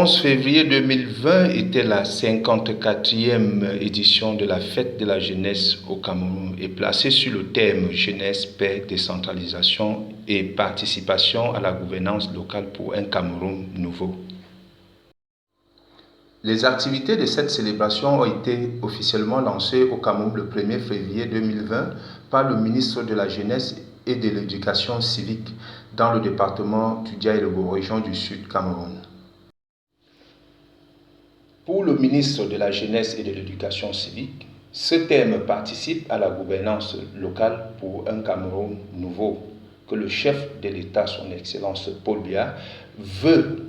11 février 2020 était la 54e édition de la Fête de la jeunesse au Cameroun et placée sur le thème Jeunesse, paix, décentralisation et participation à la gouvernance locale pour un Cameroun nouveau. Les activités de cette célébration ont été officiellement lancées au Cameroun le 1er février 2020 par le ministre de la Jeunesse et de l'Éducation civique dans le département du Dia-et-Lebo, région du Sud Cameroun. Pour le ministre de la Jeunesse et de l'Éducation civique, ce thème participe à la gouvernance locale pour un Cameroun nouveau que le chef de l'État, son Excellence Paul Biya, veut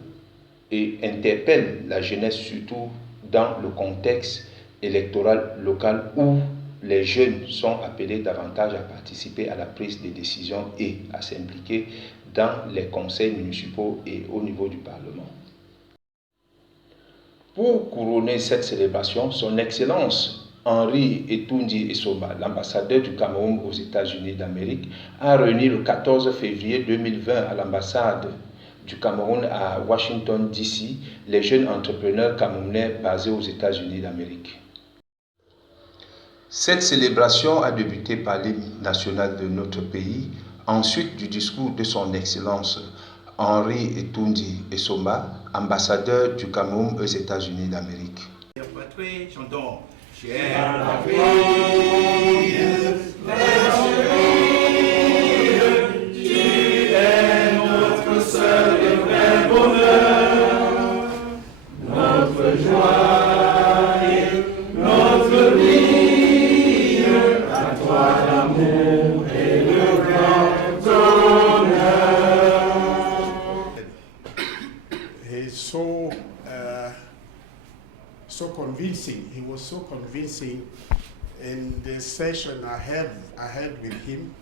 et interpelle la jeunesse surtout dans le contexte électoral local où les jeunes sont appelés davantage à participer à la prise des décisions et à s'impliquer dans les conseils municipaux et au niveau du Parlement. Pour couronner cette célébration, son Excellence Henri Etundi Essomba, l'ambassadeur du Cameroun aux États-Unis d'Amérique, a réuni le 14 février 2020 à l'ambassade du Cameroun à Washington, D.C., les jeunes entrepreneurs camerounais basés aux États-Unis d'Amérique. Cette célébration a débuté par l'hymne national de notre pays, ensuite du discours de son Excellence Henri Etundi Essomba, ambassadeur du Cameroun aux États-Unis d'Amérique. Chantons. Notre joie et notre vie, à toi l'amour et le grand honneur. He's so convincing. He was so convincing in the session I had with him,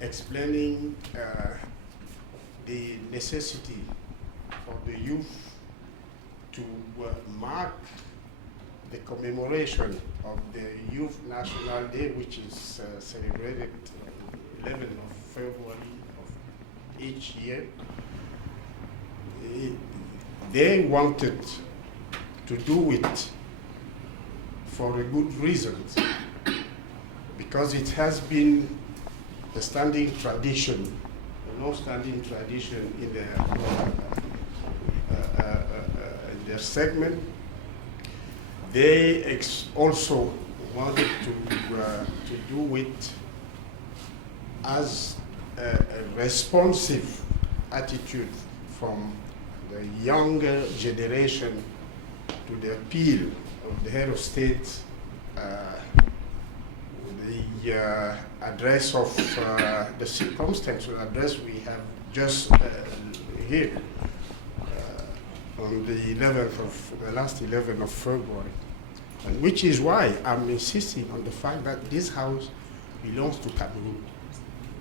explaining the necessity for the youth to mark the commemoration of the Youth National Day, which is celebrated on 11th of February of each year. They wanted to do it for a good reason, because it has been a standing tradition, a long-standing tradition in their segment. They also wanted to do it as a responsive attitude from the younger generation to the appeal of the head of state, the address of the circumstantial address we have just here on the last 11th of February, and which is why I'm insisting on the fact that this house belongs to Cameroon.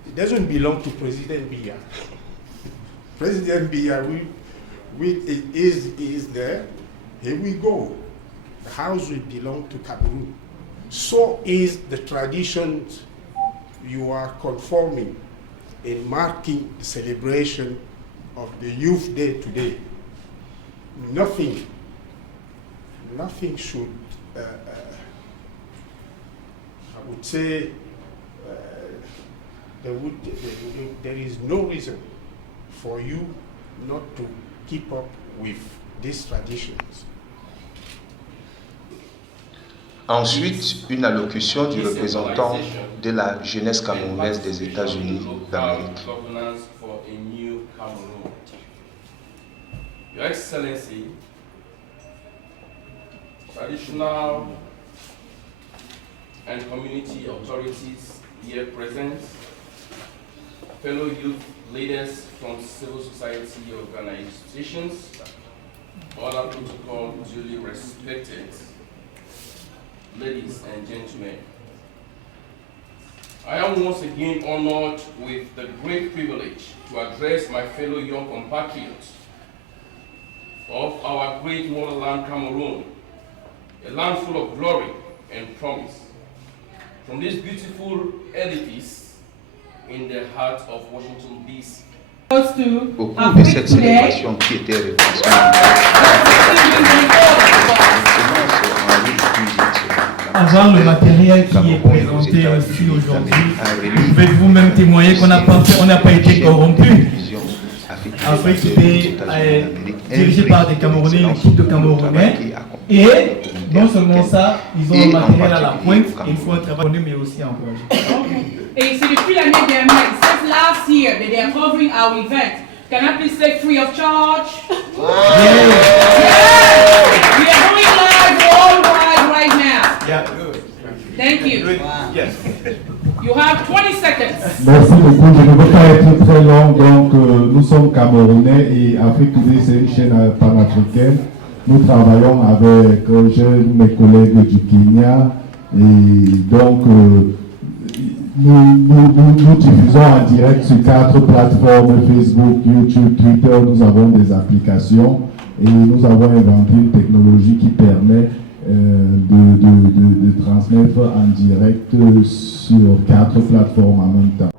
It doesn't belong to President Biya. President Biya is there. Here we go. The house will belong to Cameroon. So is the traditions you are conforming in marking the celebration of the Youth Day today. Nothing should, I would say, there is no reason for you not to keep up with these traditions. Ensuite, une allocution du représentant de la jeunesse camerounaise des États-Unis d'Amérique. Your Excellency, traditional and community authorities here present, fellow youth leaders from civil society organizations, other protocol duly respected, ladies and gentlemen. I am once again honored with the great privilege to address my fellow young compatriots of our great motherland Cameroon, a land full of glory and promise. From this beautiful edifice in the heart of Washington, D.C., Au cours de cette célébration qui était retransmise, avant le matériel qui est présenté ici aujourd'hui, vous pouvez vous-même témoigner qu'on n'a pas été corrompu. Afrique était dirigée par des Camerounais, une équipe de Camerounais. Et non seulement ça, ils ont le matériel à la pointe, il faut un travail, mais aussi encourager. Et c'est depuis l'année dernière, since last year, that they are covering our event. Can I please say free of charge? Yeah. We are going live worldwide right now. Yeah. Thank you. Yes. You have 20 seconds. Merci beaucoup. Je ne veux pas être très long. Donc, nous sommes Camerounais et Afrique Today, c'est une chaîne panafricaine. Nous travaillons avec mes collègues du Kenya et donc nous diffusons en direct sur 4 plateformes, Facebook, YouTube, Twitter. Nous avons des applications et nous avons inventé une technologie qui permet de transmettre en direct sur 4 plateformes en même temps.